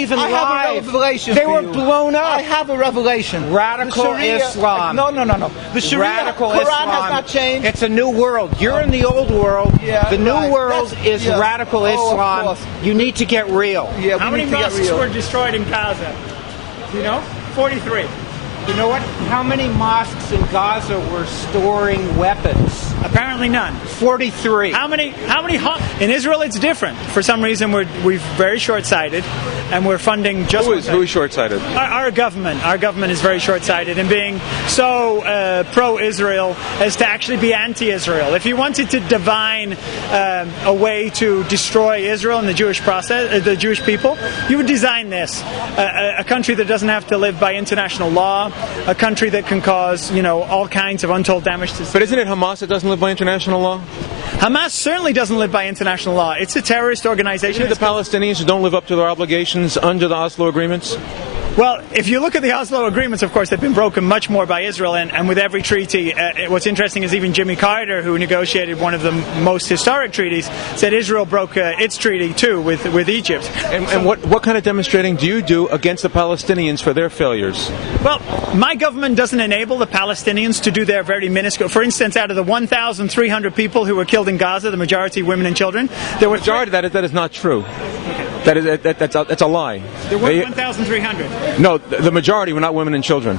even live. I have a revelation. They were blown up. I have a revelation. Radical Islam. No. The Sharia Radical Quran Islam has not changed. It's a new world. You're in the old world. Yeah, the new right. world is yes. radical Of Islam. course. You need to get real. Yeah, How many mosques were destroyed in Gaza? You know? 43. You know what? How many mosques in Gaza were storing weapons? Apparently none. 43. How many? In Israel, it's different. For some reason, we're very short-sighted, and we're funding just. Who is short-sighted? Our government. Our government is very short-sighted in being so pro-Israel as to actually be anti-Israel. If you wanted to divine a way to destroy Israel and the Jewish process, the Jewish people, you would design this: a country that doesn't have to live by international law, a country that can cause, all kinds of untold damage to. But isn't it Hamas that doesn't live by international law? Hamas certainly doesn't live by international law. It's a terrorist organization. Isn't it the Palestinians who don't live up to their obligations under the Oslo agreements? Well, if you look at the Oslo agreements, of course, they've been broken much more by Israel, and with every treaty, what's interesting is even Jimmy Carter, who negotiated one of the most historic treaties, said Israel broke its treaty, too, with Egypt. And what kind of demonstrating do you do against the Palestinians for their failures? Well, my government doesn't enable the Palestinians to do their very minuscule. For instance, out of the 1,300 people who were killed in Gaza, the majority women and children, there were... The majority of that is not true. That's a lie. There were 1,300. No, the majority were not women and children.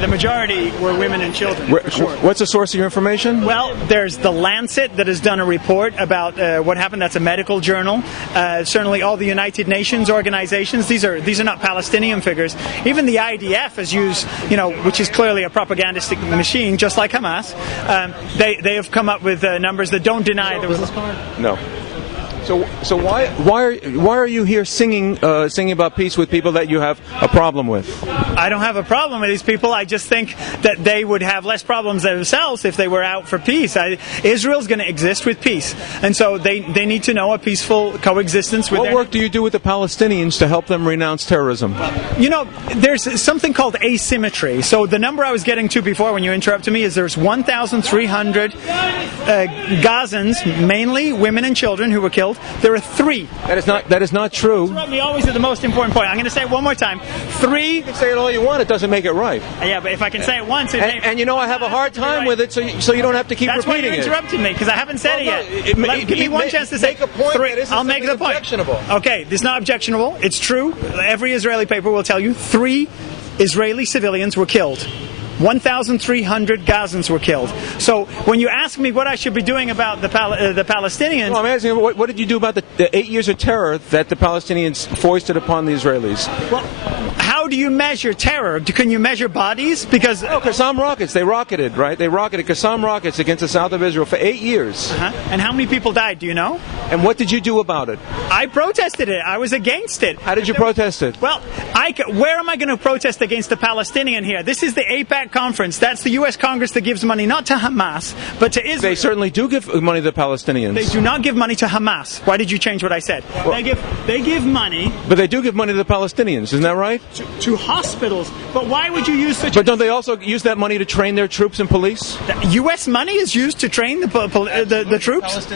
The majority were women and children. What's the source of your information? Well, there's The Lancet that has done a report about what happened. That's a medical journal. Certainly all the United Nations organizations. These are not Palestinian figures. Even the IDF has used, which is clearly a propagandistic machine, just like Hamas. They have come up with numbers that don't deny there was... No. So why are you here singing about peace with people that you have a problem with? I don't have a problem with these people. I just think that they would have less problems themselves if they were out for peace. Israel's going to exist with peace, and so they need to know a peaceful coexistence with. What work do you do with the Palestinians to help them renounce terrorism? There's something called asymmetry. So the number I was getting to before when you interrupted me is there's 1,300 Gazans, mainly women and children, who were killed. There are 3. That is not true. Interrupt me always at the most important point. I'm going to say it one more time. 3. You can say it all you want. It doesn't make it right. Yeah, but if I can say it once, I have a hard time with it, so you don't have to keep repeating it. That's why you interrupted me, because I haven't said it yet. Give me one chance to say a point. 3. I'll make the point. Objectionable. Okay, it's not objectionable. It's true. Every Israeli paper will tell you 3 Israeli civilians were killed. 1,300 Gazans were killed. So when you ask me what I should be doing about the Palestinians... No, I'm asking what did you do about the 8 years of terror that the Palestinians foisted upon the Israelis? Well, how do you measure terror? Can you measure bodies? Because... Qassam rockets, they rocketed, right? They rocketed Qassam rockets against the south of Israel for 8 years. And how many people died, do you know? And what did you do about it? I protested it. I was against it. How did you protest it? Well, where am I going to protest against the Palestinian here? This is the AIPAC conference. That's the U.S. Congress that gives money not to Hamas, but to Israel. They certainly do give money to the Palestinians. They do not give money to Hamas. Why did you change what I said? Well, they give money. But they do give money to the Palestinians, isn't that right? To hospitals. But why would you use such... But don't they also use that money to train their troops and police? U.S. money is used to train the troops?